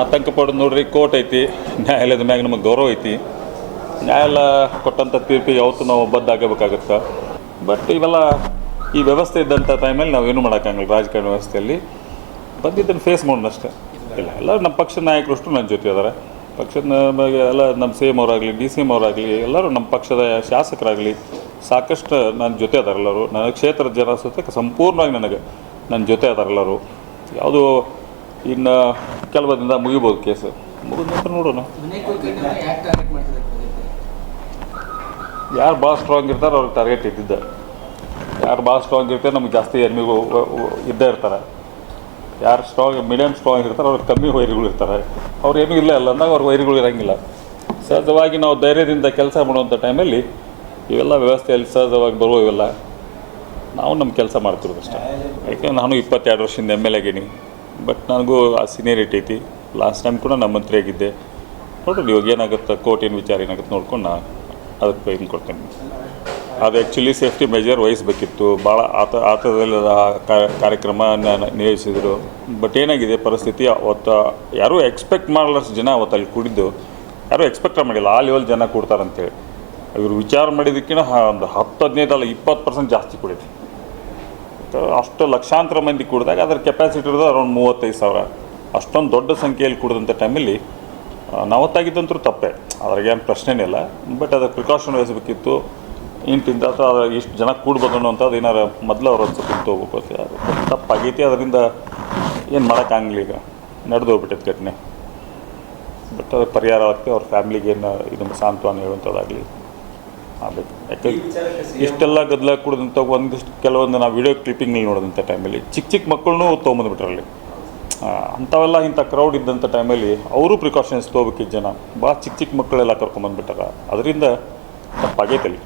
ಆತಂಕ ಪಡೋದು ನೋಡ್ರಿ, ಕೋರ್ಟ್ ಐತಿ, ನ್ಯಾಯಾಲಯದ ಮ್ಯಾಗ ನಮಗೆ ಗೌರವ ಐತಿ. ನ್ಯಾಯಾಲಯ ಕೊಟ್ಟಂಥ ತೀರ್ಪಿಗೆ ಯಾವತ್ತೂ ನಾವು ಬದ್ಧಾಗಬೇಕಾಗುತ್ತೆ. ಬಟ್ ಇವೆಲ್ಲ ಈ ವ್ಯವಸ್ಥೆ ಇದ್ದಂಥ ಟೈಮಲ್ಲಿ ನಾವೇನು ಮಾಡೋಕ್ಕಾಗಲ್ಲ. ರಾಜಕಾರಣ ವ್ಯವಸ್ಥೆಯಲ್ಲಿ ಬಂದಿದ್ದನ್ನು ಫೇಸ್ ಮಾಡೋಣ ಅಷ್ಟೇ. ಇಲ್ಲ, ಎಲ್ಲ ನಮ್ಮ ಪಕ್ಷದ ನಾಯಕರು ಅಷ್ಟು ನನ್ನ ಜೊತೆ ಇದ್ದಾರೆ. ಪಕ್ಷದ ಎಲ್ಲ ನಮ್ಮ ಸಿ ಎಮ್ ಅವರಾಗಲಿ, ಡಿ ಸಿ ಎಮ್ ಅವರಾಗಲಿ, ಎಲ್ಲರೂ ನಮ್ಮ ಪಕ್ಷದ ಶಾಸಕರಾಗಲಿ ಸಾಕಷ್ಟು ನನ್ನ ಜೊತೆ ಅದಾರೆ. ಎಲ್ಲರೂ ನನ್ನ ಕ್ಷೇತ್ರದ ಜನ ಸುತ್ತ ಸಂಪೂರ್ಣವಾಗಿ ನನ್ನ ಜೊತೆ ಅದಾರೆ ಎಲ್ಲರೂ. ಯಾವುದು ಇನ್ನು ಕೆಲವು ದಿನದ ಮುಗಿಬೋದು ಕೇಸು, ಮುಗಿದ ನಂತರ ನೋಡೋಣ. ಯಾರು ಭಾಳ ಸ್ಟ್ರಾಂಗ್ ಇರ್ತಾರೆ ಅವ್ರಿಗೆ ಟಾರ್ಗೆಟ್ ಇದ್ದಿದ್ದ. ಯಾರು ಭಾಳ ಸ್ಟ್ರಾಂಗ್ ಇರ್ತಾರೆ ನಮಗೆ ಜಾಸ್ತಿ ಎನ್ಮಿಗೂ ಇದ್ದೇ ಇರ್ತಾರೆ. ಯಾರು ಮೀಡಿಯಮ್ ಸ್ಟ್ರಾಂಗ್ ಇರ್ತಾರೆ ಅವ್ರಿಗೆ ಕಮ್ಮಿ ವೈರಿಗಳು ಇರ್ತಾರೆ. ಅವ್ರು ಏನೂ ಇಲ್ಲ ಅಂದಾಗ ಅವ್ರಿಗೆ ವೈರಿಗಳು ಇರೋಂಗಿಲ್ಲ. ಸಹಜವಾಗಿ ನಾವು ಧೈರ್ಯದಿಂದ ಕೆಲಸ ಮಾಡುವಂಥ ಟೈಮಲ್ಲಿ ಇವೆಲ್ಲ ವ್ಯವಸ್ಥೆಯಲ್ಲಿ ಸಹಜವಾಗಿ ಬರುವ ಇವೆಲ್ಲ ನಾವು ನಮ್ಮ ಕೆಲಸ ಮಾಡ್ತಿರೋದು ಅಷ್ಟೇ. ಯಾಕೆಂದ್ರೆ ನಾನು 22 ವರ್ಷದಿಂದ ಎಮ್ ಎಲ್ ಆಗೀನಿ. ಬಟ್ ನನಗೂ ಆ ಸೀನಿಯರಿಟಿ ಐತಿ. ಲಾಸ್ಟ್ ಟೈಮ್ ಕೂಡ ನಾನು ಮಂತ್ರಿ ಆಗಿದ್ದೆ. ನೋಡ್ರಿ ಇವಾಗ ಏನಾಗುತ್ತೆ, ಕೋರ್ಟ್ ಏನು ವಿಚಾರ ಏನಾಗುತ್ತೆ ನೋಡ್ಕೊಂಡು ನಾನು ಅದಕ್ಕೆ ಇದು ಕೊಡ್ತೇನೆ. ಅದು ಆ್ಯಕ್ಚುಲಿ ಸೇಫ್ಟಿ ಮೆಜರ್ ವಹಿಸಬೇಕಿತ್ತು. ಭಾಳ ಆತದಲ್ಲಿ ಕಾರ್ಯಕ್ರಮ ನಿಯೋಜಿಸಿದರು. ಬಟ್ ಏನಾಗಿದೆ ಪರಿಸ್ಥಿತಿ, ಅವತ್ತು ಯಾರೂ ಎಕ್ಸ್ಪೆಕ್ಟ್ ಮಾಡಲಷ್ಟು ಜನ ಅವತ್ತು ಅಲ್ಲಿ ಕೂಡಿದ್ದು ಯಾರೂ ಎಕ್ಸ್ಪೆಕ್ಟ್ ಮಾಡಿಲ್ಲ ಆ ಲೆವೆಲ್ ಜನ ಕೂಡ್ತಾರಂತೇಳಿ. ಇವರು ವಿಚಾರ ಮಾಡಿದ್ದಕ್ಕಿಂತ ಒಂದು 10-15 ಅಲ್ಲ 20% ಜಾಸ್ತಿ ಕೂಡಿದೆ. ಅಷ್ಟು ಲಕ್ಷಾಂತರ ಮಂದಿ ಕೂಡಿದಾಗ ಅದರ ಕೆಪಾಸಿಟಿ ಇರೋದು ಅರೌಂಡ್ 35,000. ಅಷ್ಟೊಂದು ದೊಡ್ಡ ಸಂಖ್ಯೆಯಲ್ಲಿ ಕೂಡಿದಂಥ ಟೈಮಲ್ಲಿ ನಾವತ್ತಾಗಿದ್ದಂತೂ ತಪ್ಪೇ, ಅದ್ರಾಗೇನು ಪ್ರಶ್ನೆನೇ ಇಲ್ಲ. ಬಟ್ ಅದಕ್ಕೆ ಪ್ರಿಕಾಷನ್ ವಹಿಸಬೇಕಿತ್ತು. ಇಂತಿಂತ ಇಷ್ಟು ಜನ ಕೂಡ್ಬೋದು ಅನ್ನೋಂಥದ್ದು ಏನಾರು ಮೊದಲು ಅವ್ರು ಒಂದು ಸ್ವಲ್ಪ ತೊಗೋಬೇಕು. ಅದು ತಪ್ಪಾಗೈತಿ. ಅದರಿಂದ ಏನು ಮಾಡೋಕ್ಕಾಗಲಿ, ಈಗ ನಡೆದು ಹೋಗ್ಬಿಟ್ಟೈತೆ ಘಟನೆ. ಬಟ್ ಅದು ಪರಿಹಾರ ಆಗ್ತದೆ. ಅವ್ರ ಫ್ಯಾಮ್ಲಿಗೆ ಏನು ಇದನ್ನು ಸಾಂತ್ವನ ಹೇಳುವಂಥದ್ದಾಗಲಿ ಆಗಬೇಕು. ಯಾಕಂದ್ರೆ ಇಷ್ಟೆಲ್ಲ ಗದ್ದಲ ಕೂಡಿದಂಥ ಒಂದಿಷ್ಟು ಕೆಲವೊಂದು ನಾವು ವಿಡಿಯೋ ಕ್ಲಿಪ್ಪಿಂಗ್ನಲ್ಲಿ ನೋಡಿದಂಥ ಟೈಮಲ್ಲಿ ಚಿಕ್ಕ ಮಕ್ಕಳನ್ನೂ ತೊಗೊಂಬಂದುಬಿಟ್ರಲ್ಲಿ. ಅಂಥವೆಲ್ಲ ಇಂಥ ಕ್ರೌಡ್ ಇದ್ದಂಥ ಟೈಮಲ್ಲಿ ಅವರು ಪ್ರಿಕಾಷನ್ಸ್ ತೊಗೋಬೇಕಿದ್ದ ಜನ ಭಾಳ ಚಿಕ್ಕ ಮಕ್ಕಳೆಲ್ಲ ಕರ್ಕೊಂಬಂದುಬಿಟ್ಟಾರ. ಅದರಿಂದ ತಪ್ಪಾಗೈತಲ್ಲಿ.